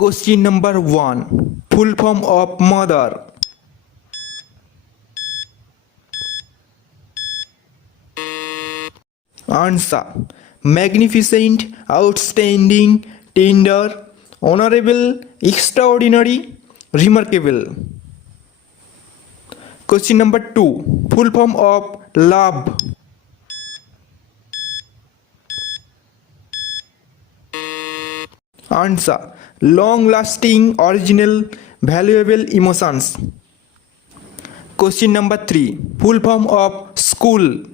Question number 1. Full form of mother. Answer. Magnificent, outstanding, tender, honorable, extraordinary, remarkable. Question number 2. Full form of love. Answer. Long lasting, original, valuable emotions. Question number 3. Full form of school.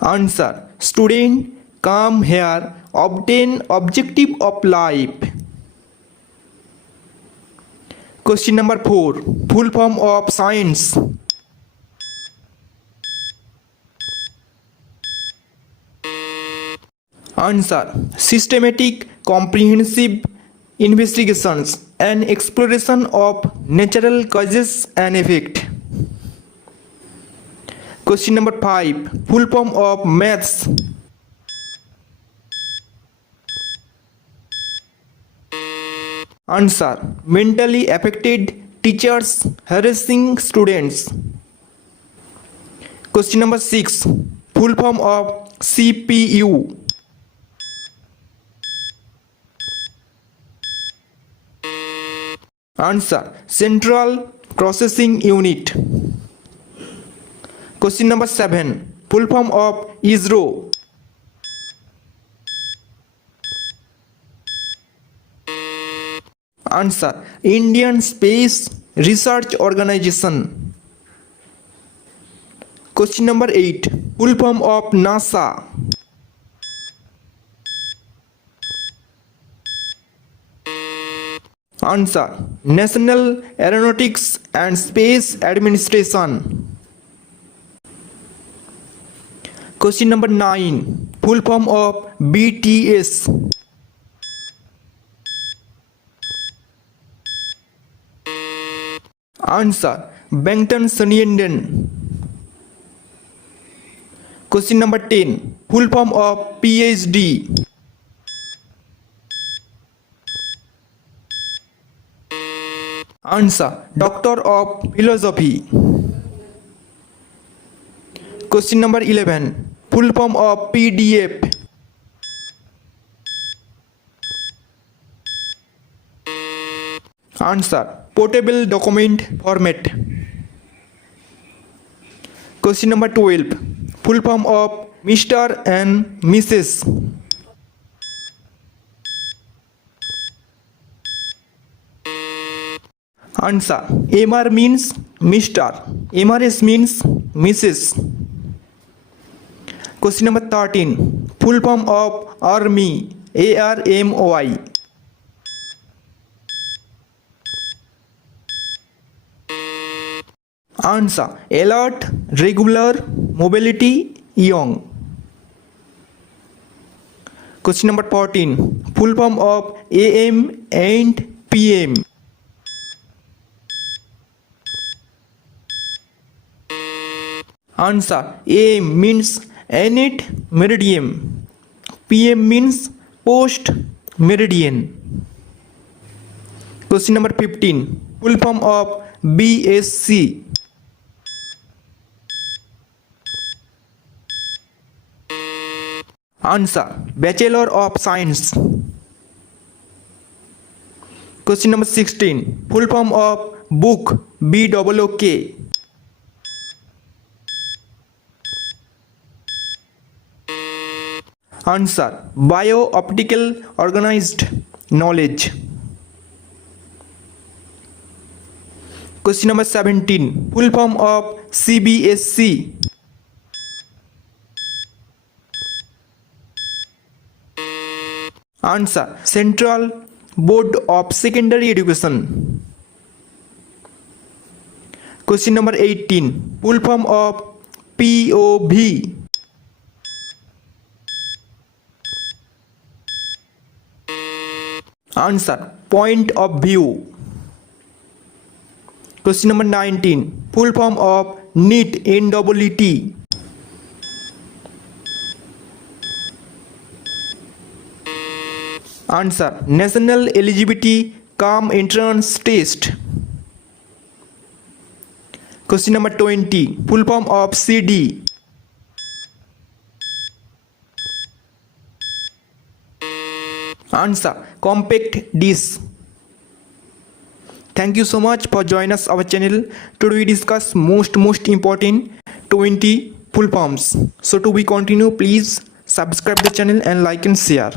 Answer. Student, come here, obtain objective of life. Question number 4. Full form of science. Answer. Systematic, comprehensive investigations and exploration of natural causes and effect. Question number 5. Full form of maths. Answer. Mentally affected teachers harassing students. Question number 6. Full form of CPU. Answer. Central Processing Unit. Question number 7. Full form of isro. Answer. Indian Space Research Organization. Question number 8. Full form of NASA. Answer. National Aeronautics and Space Administration. Question number 9. Full form of BTS. Answer. Bangtan Sanyenden. Question number 10. Full form of PhD. Answer. Doctor of Philosophy. Question number 11. Full form of PDF. Answer. Portable document format. Question number 12. Full form of Mr. and Mrs. Answer. MR means Mr. MRS means Mrs. Question number 13. Full form of Army. ARMY. Answer. Alert, regular, mobility, young. Question number 14. Full form of AM and PM. Answer. AM means annate meridian. PM means post meridian. Question number 15. Full form of BSc. Answer. Bachelor of Science. Question number 16. Full form of book. BOOK. Answer. Bio-optical organized knowledge. Question number 17. Full form of CBSC. Answer. Central Board of Secondary Education. Question number 18. Full form of POV. Answer. Point of view. Question number 19. Full form of NEET. NEET. Answer: National Eligibility Cum Entrance Test. Question number 20. Full form of CD. Answer: Compact disc. Thank you so much for joining us our channel. Today we discuss most important 20 full forms. So to be continue, please subscribe the channel and like and share.